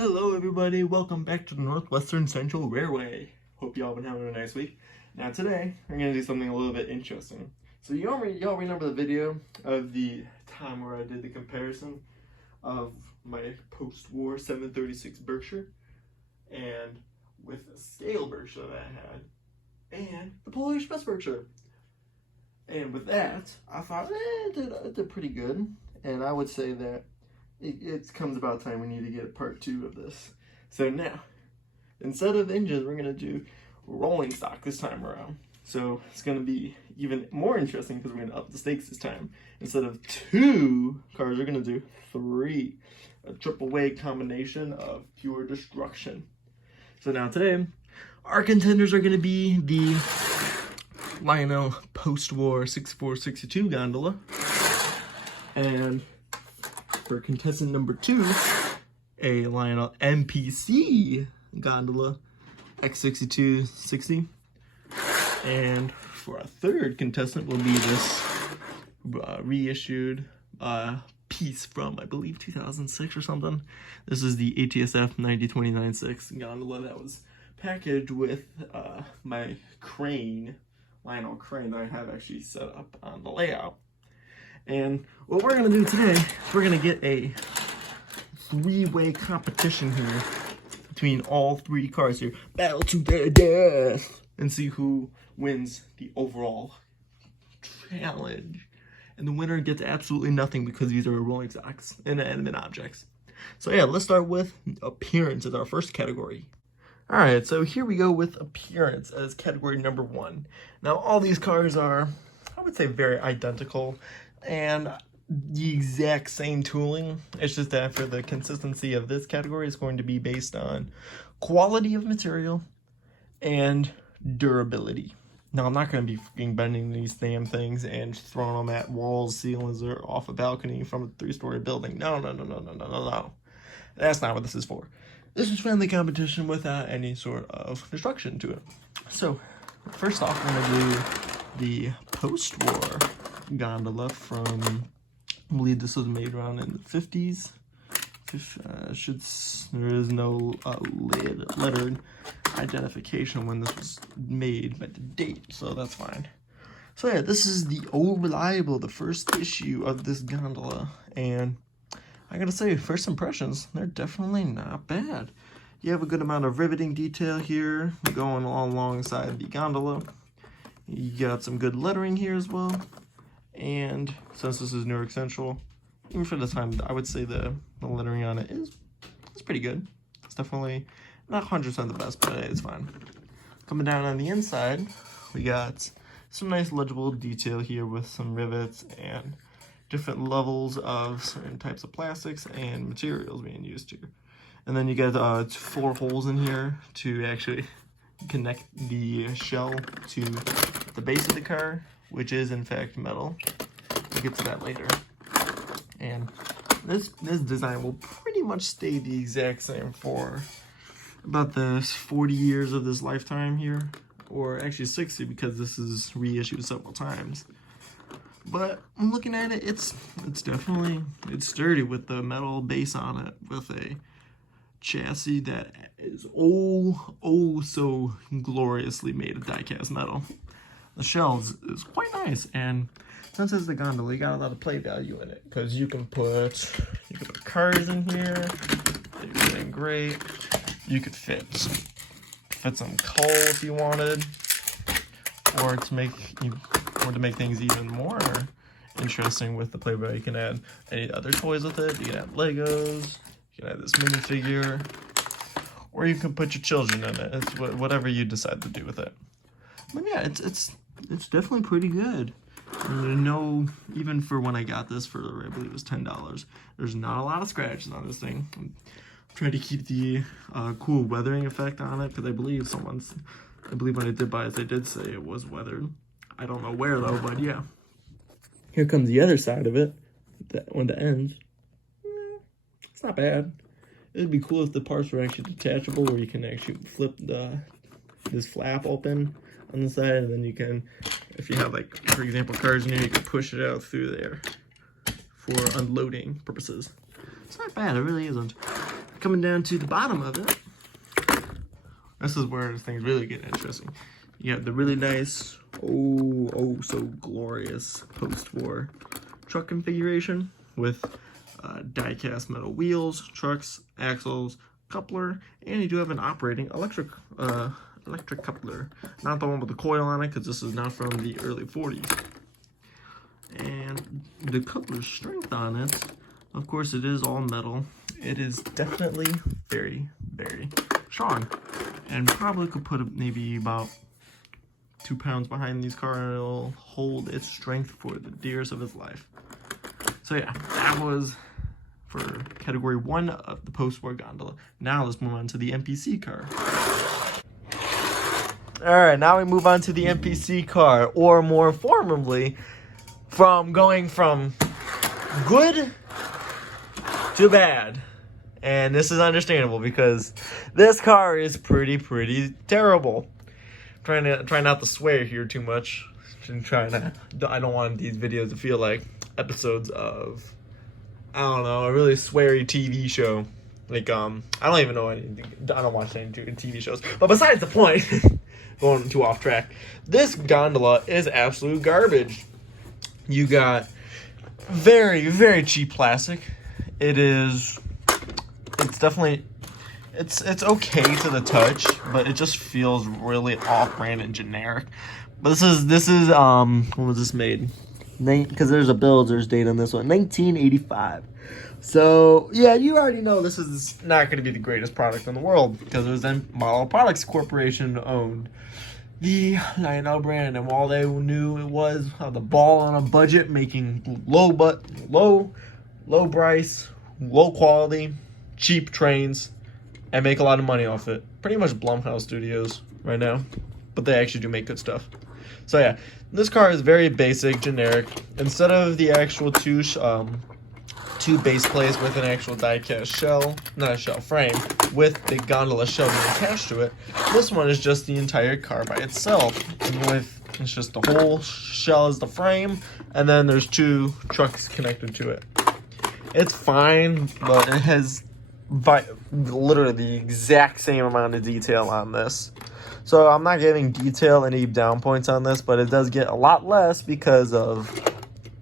Hello everybody, welcome back to the Northwestern Central Railway. Hope y'all been having a nice week. Now today, we're going to do something a little bit interesting. So y'all remember the video of the time where I did the comparison of my post-war 736 Berkshire and with the scale Berkshire that I had and the Polar Express Berkshire. And with that, I thought, it did pretty good. And I would say that it comes about time we need to get a part 2 of this. So now, instead of engines, we're going to do rolling stock this time around. So it's going to be even more interesting because we're going to up the stakes this time. Instead of 2 cars, we're going to do 3. A triple way combination of pure destruction. So now today, our contenders are going to be the Lionel post-war 6462 gondola. And for contestant number 2, a Lionel MPC gondola X6260. And for our third contestant will be this reissued piece from, I believe, 2006 or something. This is the ATSF 9029-6 gondola that was packaged with my crane, Lionel crane, that I have actually set up on the layout. And what we're going to do today is we're going to get a 3-way competition here between all 3 cars here. Battle to their death. And see who wins the overall challenge. And the winner gets absolutely nothing because these are rolling stocks and inanimate objects. So yeah, let's start with appearance as our first category. Alright, so here we go with appearance as category number 1. Now all these cars are, I would say, very identical and the exact same tooling. It's just that for the consistency of this category, it's going to be based on quality of material and durability. Now, I'm not going to be freaking bending these damn things and throwing them at walls, ceilings, or off a balcony from a 3-story building. No. That's not what this is for. This is friendly competition without any sort of destruction to it. So, first off, we're going to do the post-war gondola from, I believe this was made around in the 50s. There is no lettered identification when this was made by the date, so that's fine. So yeah, this is the Old Reliable, the first issue of this gondola, and I gotta say, first impressions, they're definitely not bad. You have a good amount of riveting detail here going alongside the gondola. You got some good lettering here as well. And since this is New York Central, even for the time, I would say the lettering on it is pretty good. It's definitely not 100% the best, but it's fine. Coming down on the inside, we got some nice legible detail here with some rivets and different levels of certain types of plastics and materials being used here. And then you got 4 holes in here to actually connect the shell to the base of the car, which is in fact metal. We'll get to that later. And this design will pretty much stay the exact same for about the 40 years of this lifetime here, or actually 60 because this is reissued several times. But I'm looking at it, it's definitely, it's sturdy with the metal base on it, with a chassis that is oh so gloriously made of die-cast metal. The shell is quite nice, and since it's the gondola, you got a lot of play value in it because you can put cars in here. They're doing great. You could fit some coal if you wanted, or to make things even more interesting with the play value. You can add any other toys with it. You can add Legos. You can add this minifigure, or you can put your children in it. It's whatever you decide to do with it. But yeah, it's definitely pretty good. No, even for when I got this for, I believe it was $10. There's not a lot of scratches on this thing. I'm trying to keep the cool weathering effect on it because I believe when I did buy it, they did say it was weathered. I don't know where though, but yeah. Here comes the other side of it. When the ends, it's not bad. It'd be cool if the parts were actually detachable, where you can actually flip this flap open on the side, and then you can, if you have, like, for example, cars in here, you can push it out through there for unloading purposes. It's not bad, it really isn't. coming down to the bottom of it, this is where things really get interesting. You have the really nice, oh so glorious post-war truck configuration with die-cast metal wheels, trucks, axles, coupler, and you do have an operating electric coupler. Not the one with the coil on it, because this is not from the early 40s. And the coupler strength on it, of course, it is all metal. It is definitely very, very strong, and probably could put maybe about 2 pounds behind these cars, and it'll hold its strength for the dearest of its life. So yeah, that was for category 1 of the post-war gondola. Now let's move on to the NPC car. Alright, now we move on to the NPC car, or more formally, going from good to bad. And this is understandable because this car is pretty terrible. Try not to swear here too much. I don't want these videos to feel like episodes of, I don't know, a really sweary TV show. Like, I don't even know anything. I don't watch any TV shows. But besides the point, going too off track, this gondola is absolute garbage. You got very cheap plastic. It's definitely, it's okay to the touch, but it just feels really off-brand and generic. But this is when was this made? Because there's a builder's date on this one, 1985. So yeah, you already know this is not going to be the greatest product in the world, because it was then Model Products Corporation owned the Lionel brand, and while they knew it was the ball on a budget, making low price, low quality, cheap trains, and make a lot of money off it. Pretty much Blumhouse Studios right now, but they actually do make good stuff. So yeah, this car is very basic, generic. Instead of the actual two base plates with an actual die-cast shell, not a shell frame, with the gondola shell being attached to it, this one is just the entire car by itself. It's just the whole shell is the frame, and then there's 2 trucks connected to it. It's fine, but it has literally the exact same amount of detail on this. So I'm not giving detail any down points on this, but it does get a lot less because of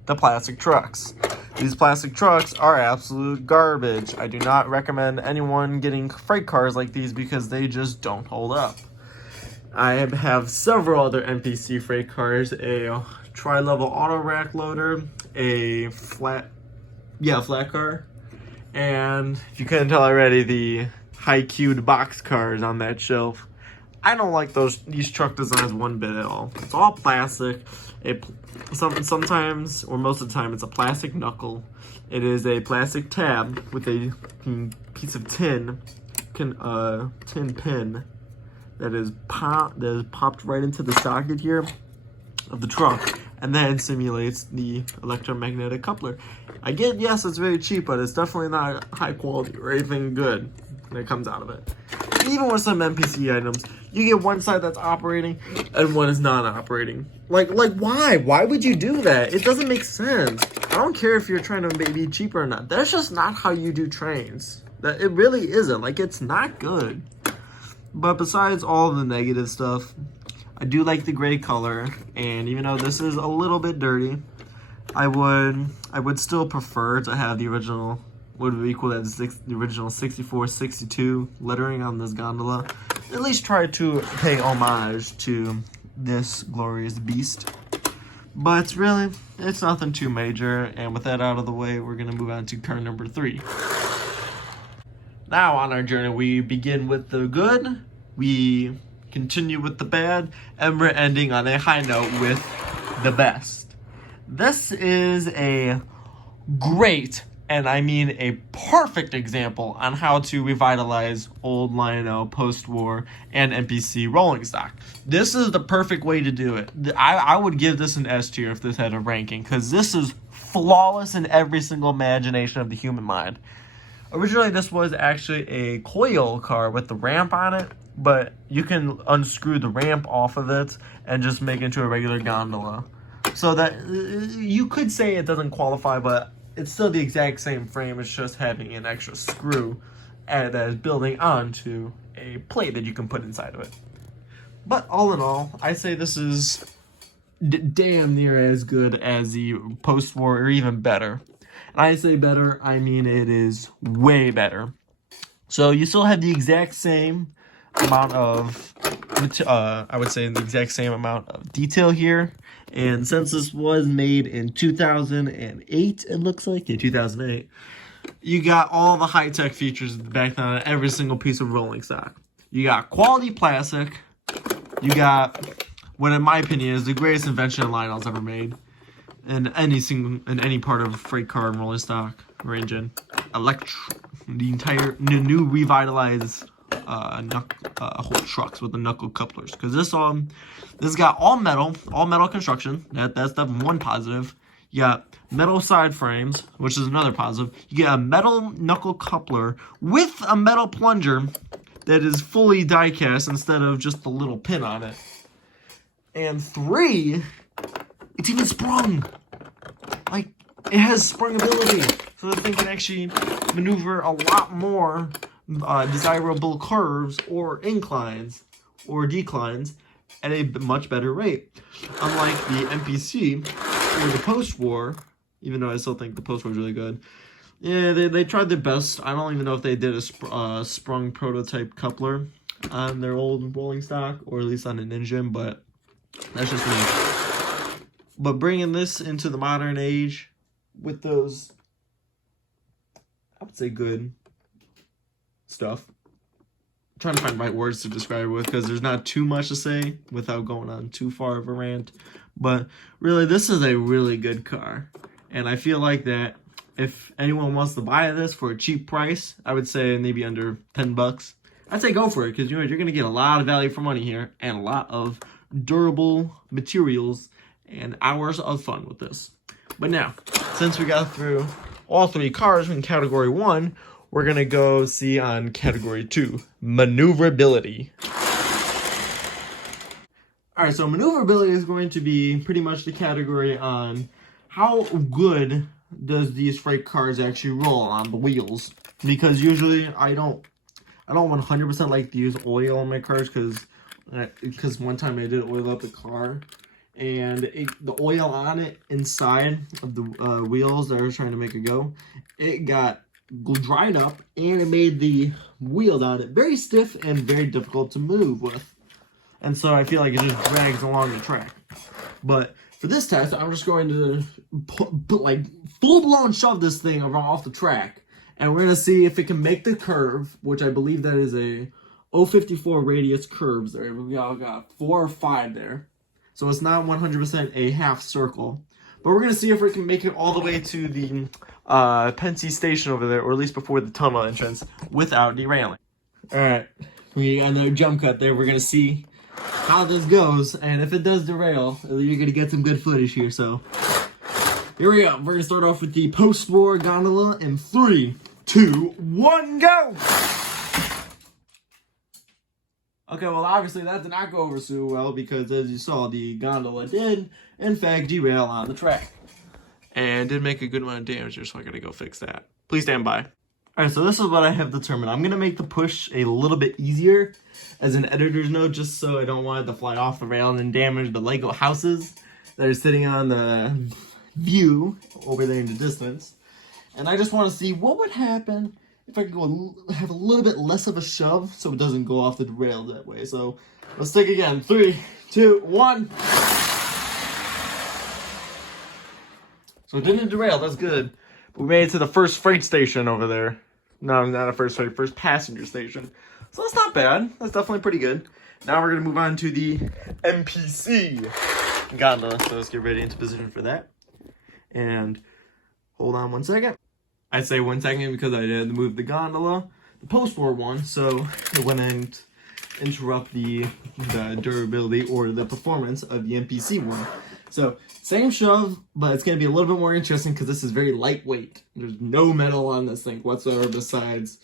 the plastic trucks. These plastic trucks are absolute garbage. I do not recommend anyone getting freight cars like these because they just don't hold up. I have several other NPC freight cars, a tri-level auto rack loader, a flat car, and if you couldn't tell already, the high-queued box cars on that shelf. I don't like these truck designs one bit at all. It's all plastic. Sometimes, or most of the time, it's a plastic knuckle. It is a plastic tab with a piece of tin pin that is popped right into the socket here of the trunk, and then simulates the electromagnetic coupler. I get, yes, it's very cheap, but it's definitely not high quality or anything good that comes out of it. Even with some NPC items, you get one side that's operating and one is not operating. Like why? Why would you do that? It doesn't make sense. I don't care if you're trying to be cheaper or not. That's just not how you do trains. That it really isn't. Like, it's not good. But besides all the negative stuff, I do like the gray color, and even though this is a little bit dirty, I would still prefer to have the original, would equal that the original 64-62 lettering on this gondola. At least try to pay homage to this glorious beast. But really, it's nothing too major, and with that out of the way, we're going to move on to car number 3. Now on our journey, we begin with the good, we continue with the bad, and we're ending on a high note with the best. This is a great, and I mean a perfect example on how to revitalize old Lionel post-war and NPC rolling stock. This is the perfect way to do it. I would give this an S tier if this had a ranking, because this is flawless in every single imagination of the human mind. Originally, this was actually a coil car with the ramp on it, but you can unscrew the ramp off of it and just make it into a regular gondola. So that you could say it doesn't qualify, but it's still the exact same frame. It's just having an extra screw that is building onto a plate that you can put inside of it. But all in all, I say this is damn near as good as the post-war, or even better. And I say better, I mean it is way better. So you still have the exact same amount of, I would say the exact same amount of detail here. And since this was made in 2008, it looks like, yeah, 2008, you got all the high-tech features back on every single piece of rolling stock. You got quality plastic. You got what, in my opinion, is the greatest invention Lionel's ever made in any part of freight car and rolling stock or engine. The entire new revitalized whole trucks with the knuckle couplers, because this got all metal construction. That's definitely one positive. You got metal side frames, which is another positive. You get a metal knuckle coupler with a metal plunger that is fully die cast instead of just the little pin on it. And 3, it's even sprung. Like, it has sprung ability, so the thing can actually maneuver a lot more desirable curves or inclines or declines at a much better rate. Unlike the MPC or the post-war, even though I still think the post-war is really good. Yeah, they tried their best. I don't even know if they did a sprung prototype coupler on their old rolling stock, or at least on an engine, but that's just me. But bringing this into the modern age with those, I would say, good stuff. I'm trying to find the right words to describe it with, because there's not too much to say without going on too far of a rant. But really, this is a really good car. And I feel like that if anyone wants to buy this for a cheap price, I would say maybe under 10 bucks. I'd say go for it, because you're going to get a lot of value for money here and a lot of durable materials and hours of fun with this. But now, since we got through all 3 cars in category 1, we're going to go see on category 2, maneuverability. Alright, so maneuverability is going to be pretty much the category on how good does these freight cars actually roll on the wheels. Because usually I don't 100% like to use oil on my cars, because one time I did oil up the car, and the oil on it inside of the wheels that I was trying to make it go, it got dried up, and it made the wheels on it very stiff and very difficult to move with. And so I feel like it just drags along the track. But for this test, I'm just going to put like full-blown shove this thing off the track, and we're going to see if it can make the curve, which I believe that is a 054 radius curves there. We all got 4 or 5 there. So it's not 100% a half circle. But we're going to see if we can make it all the way to the Pensy station over there, or at least before the tunnel entrance, without derailing. Alright, we got another jump cut there. We're going to see how this goes, and if it does derail, you're going to get some good footage here. So here we go. We're going to start off with the post-war gondola in 3, 2, 1, go! Okay, well, obviously that did not go over so well, because as you saw, the gondola did, in fact, derail on the track. And did make a good amount of damage here, so I gotta go fix that. Please stand by. Alright, so this is what I have determined. I'm gonna make the push a little bit easier as an editor's note, just so I don't want it to fly off the rail and damage the Lego houses that are sitting on the view over there in the distance. And I just want to see what would happen if I could have a little bit less of a shove so it doesn't go off the rail that way. So let's take it again. 3, 2, 1. So it didn't derail, that's good. But we made it to the first freight station over there. No, not a first passenger station. So that's not bad. That's definitely pretty good. Now we're going to move on to the MPC gondola. So let's get ready into position for that. And hold on 1 second. I say 1 second because I did move the gondola, the post-war one, so it wouldn't interrupt the durability or the performance of the MPC one. So same shove, but it's going to be a little bit more interesting because this is very lightweight. There's no metal on this thing whatsoever besides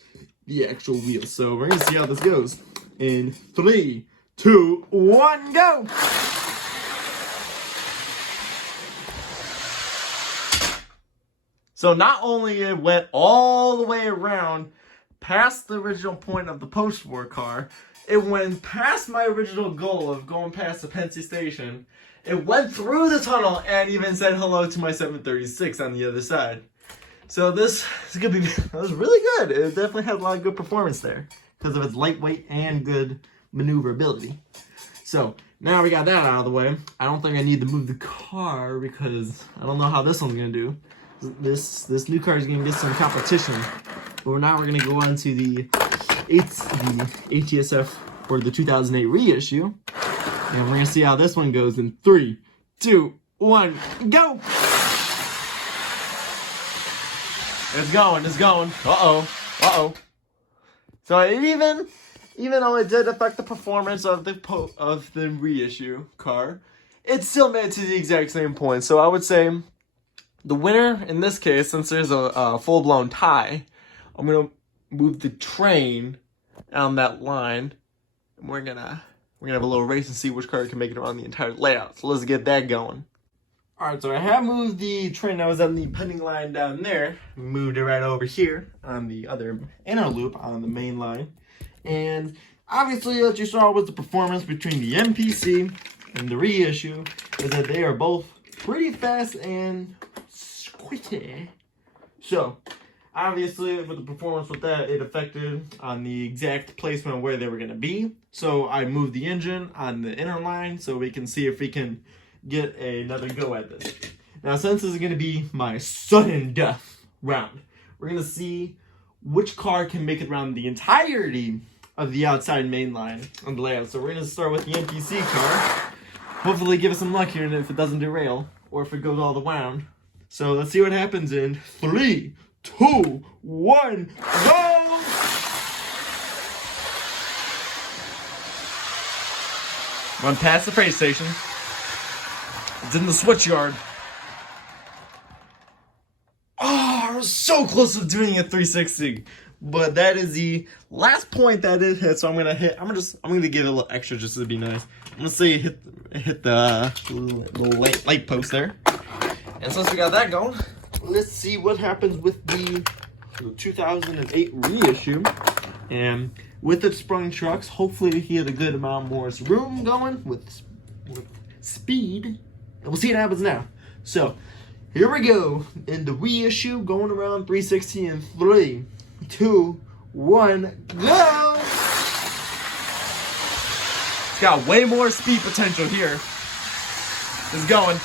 the actual wheels. So we're going to see how this goes. In 3, 2, 1, go! So not only it went all the way around past the original point of the post-war car. It went past my original goal of going past the Pennsy station. It went through the tunnel and even said hello to my 736 on the other side. So this is gonna be, that was really good. It definitely had a lot of good performance there because of its lightweight and good maneuverability. So now we got that out of the way. I don't think I need to move the car because I don't know how this one's gonna do. This new car is gonna get some competition. But now we're gonna go on to the ATSF for the 2008 reissue, and we're gonna see how this one goes in 3, 2, 1, go! It's going. Uh-oh. So even though it did affect the performance of the reissue car, it still made it to the exact same point. So I would say the winner in this case, since there's a full-blown tie, I'm gonna move the train on that line, and we're gonna have a little race and see which car can make it around the entire layout. So let's get that going. Alright, so I have moved the train that was on the pending line down there, moved it right over here on the other inner loop on the main line. And obviously what you saw was the performance between the MPC and the reissue, is that they are both pretty fast and squishy. So obviously with the performance with that, it affected on the exact placement where they were going to be. So I moved the engine on the inner line so we can see if we can get another go at this. Now, since this is going to be my sudden death round, we're going to see which car can make it around the entirety of the outside main line on the layout. So we're going to start with the NPC car. Hopefully give us some luck here if it doesn't derail or if it goes all the way around. So let's see what happens in 3, 2, 1, go! Run past the freight station. It's in the switch yard. Oh, I was so close to doing a 360. But that is the last point that it hit. So I'm gonna give it a little extra just to be nice. I'm gonna say hit the little light post there. And since we got that going, let's see what happens with the 2008 reissue. And with its sprung trucks, hopefully he had a good amount more room going with speed. And we'll see what happens now. So, here we go. In the reissue, going around 360 in 3, 2, 1, go! It's got way more speed potential here. It's going.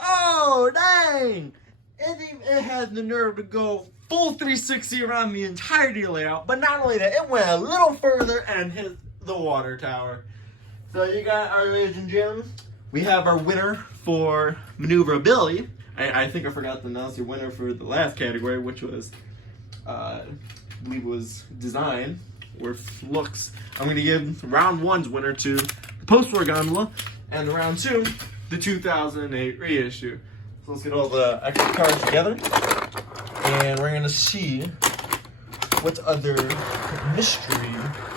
Oh, dang! It has the nerve to go full 360 around the entirety layout, but not only that, it went a little further and hit the water tower. So you got our, ladies and gentlemen, we have our winner for maneuverability. I think I forgot to announce your winner for the last category, which was, I believe was design or looks. I'm going to give round 1's winner to the post-war gondola, and round 2, the 2008 reissue. So let's get all the extra cards together, and we're going to see what other mystery.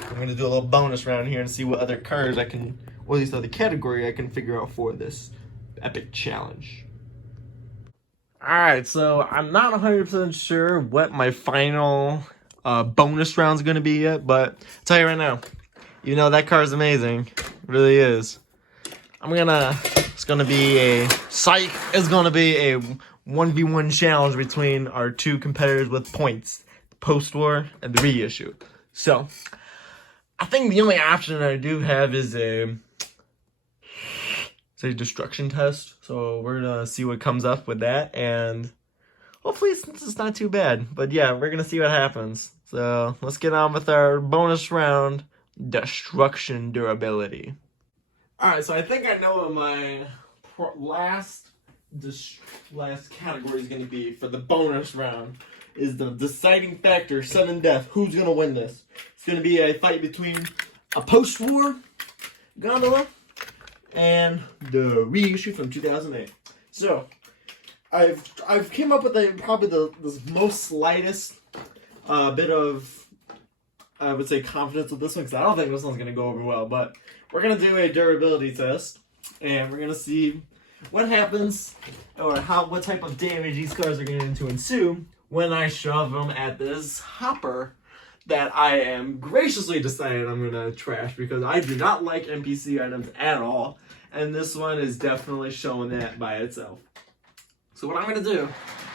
I'm going to do a little bonus round here and see what other cards I can, or at least other category I can figure out for this epic challenge. Alright, so I'm not 100% sure what my final bonus round is going to be yet, but I'll tell you right now, you know that card's amazing. It really is. It's going to be a 1v1 challenge between our two competitors with points, the post-war and the reissue. So, I think the only option I do have is a destruction test. So we're gonna see what comes up with that, and hopefully it's not too bad. But yeah, we're gonna see what happens. So let's get on with our bonus round, destruction durability. Alright, so I think I know what my last category is gonna be for the bonus round. Is the deciding factor, sudden death. Who's gonna win this? It's gonna be a fight between a post-war gondola and the reissue from 2008. So, I've came up with probably the most slightest bit of, I would say, confidence with this one, because I don't think this one's gonna go over well. But we're gonna do a durability test, and we're gonna see what happens, or what type of damage these cars are going to ensue when I shove them at this hopper that I am graciously decided I'm going to trash because I do not like NPC items at all. And this one is definitely showing that by itself. So what I'm going to do,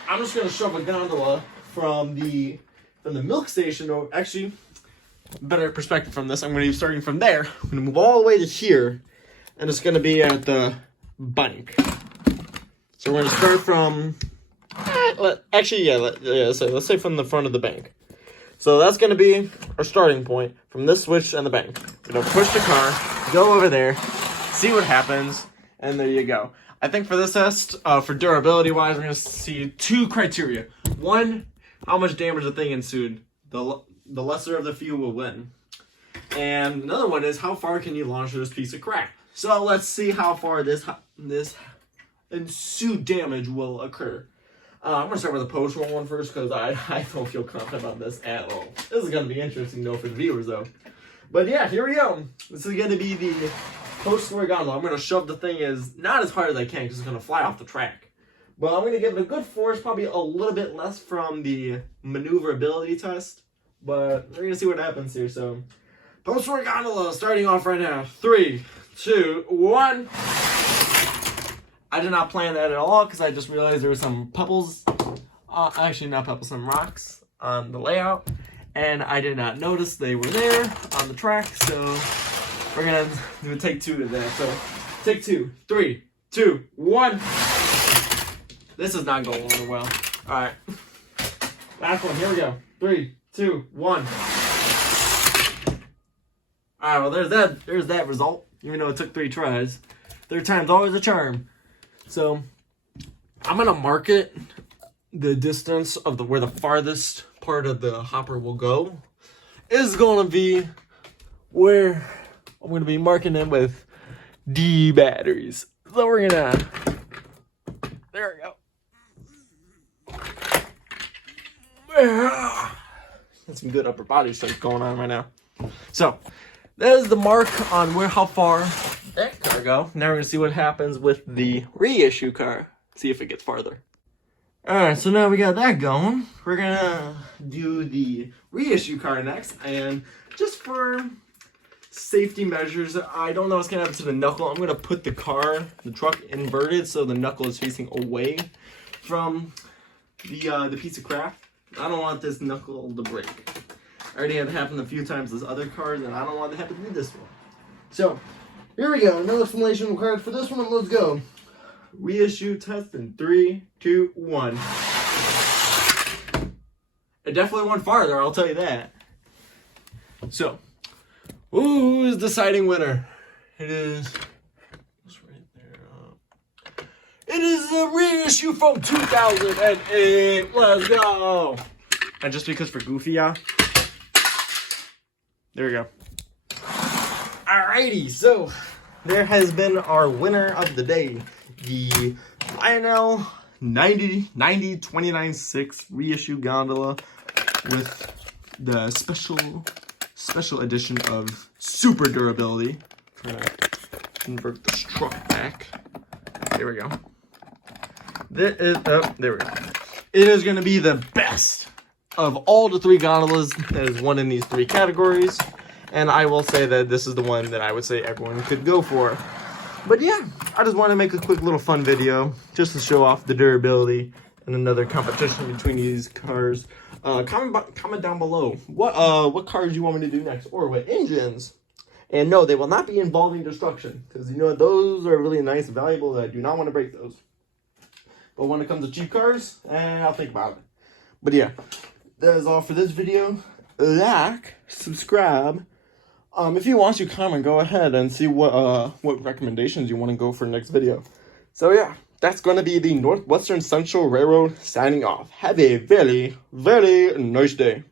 I'm just going to shove a gondola from the milk station, or actually, better perspective from this, I'm going to be starting from there. I'm going to move all the way to here, and it's going to be at the bank. So we're going to start from, let's say from the front of the bank. So that's going to be our starting point from this switch and the bank. We're going to push the car, go over there, see what happens, and there you go. I think for this test, for durability wise, we're going to see two criteria. One, how much damage the thing ensued. The lesser of the few will win. And another one is how far can you launch this piece of crap. So let's see how far this ensued damage will occur. I'm going to start with the post-roll one first because I don't feel confident about this at all. This is going to be interesting though for the viewers though. But yeah, here we go. This is going to be the post-roll gondola. I'm going to shove the thing not as hard as I can because it's going to fly off the track. But I'm going to give it a good force, probably a little bit less from the maneuverability test. But we're going to see what happens here. So, post-roll gondola starting off right now. 3, 2, 1. I did not plan that at all because I just realized there were some pebbles, actually not pebbles, some rocks on the layout, and I did not notice they were there on the track, so we're going to do a take 2 to that. So, take 2, 3, 2, 1. This is not going over well. Alright. Last one, here we go. 3, 2, 1. Alright, well there's that result, even though it took 3 tries. 3rd time's always a charm. So, I'm going to mark it, the distance of where the farthest part of the hopper will go is going to be where I'm going to be marking it with D batteries. So we're going to, there we go. That's some good upper body strength going on right now. So, there's the mark on how far that car go. Now we're going to see what happens with the reissue car. See if it gets farther. Alright, so now we got that going. We're going to do the reissue car next. And just for safety measures, I don't know what's going to happen to the knuckle. I'm going to put the truck inverted so the knuckle is facing away from the piece of crap. I don't want this knuckle to break. I already had it happen a few times with other cars, and I don't want it to happen to this one. So, here we go. No explanation required for this one, and let's go. Reissue test in 3, 2, 1. It definitely went farther, I'll tell you that. So, who's deciding winner? It is... What's right there? It is the reissue from 2008. Let's go. And just because for Goofy, yeah. There we go. Alrighty, so there has been our winner of the day, the Lionel 2096 reissue gondola with the special edition of super durability. I'm gonna invert this truck back. There we go. There we go. It is gonna be the best of all the 3 gondolas that is won in these 3 categories, and I will say that this is the one that I would say everyone could go for. But yeah, I just want to make a quick little fun video just to show off the durability and another competition between these cars. Comment down below what cars you want me to do next, or what engines. And no, they will not be involving destruction, because you know those are really nice and valuable that I do not want to break those. But when it comes to cheap cars, I'll think about it. But yeah, that is all for this video. Like, subscribe. If you want to comment, go ahead and see what recommendations you want to go for next video. So yeah, that's going to be the Northwestern Central Railroad signing off. Have a very, very nice day.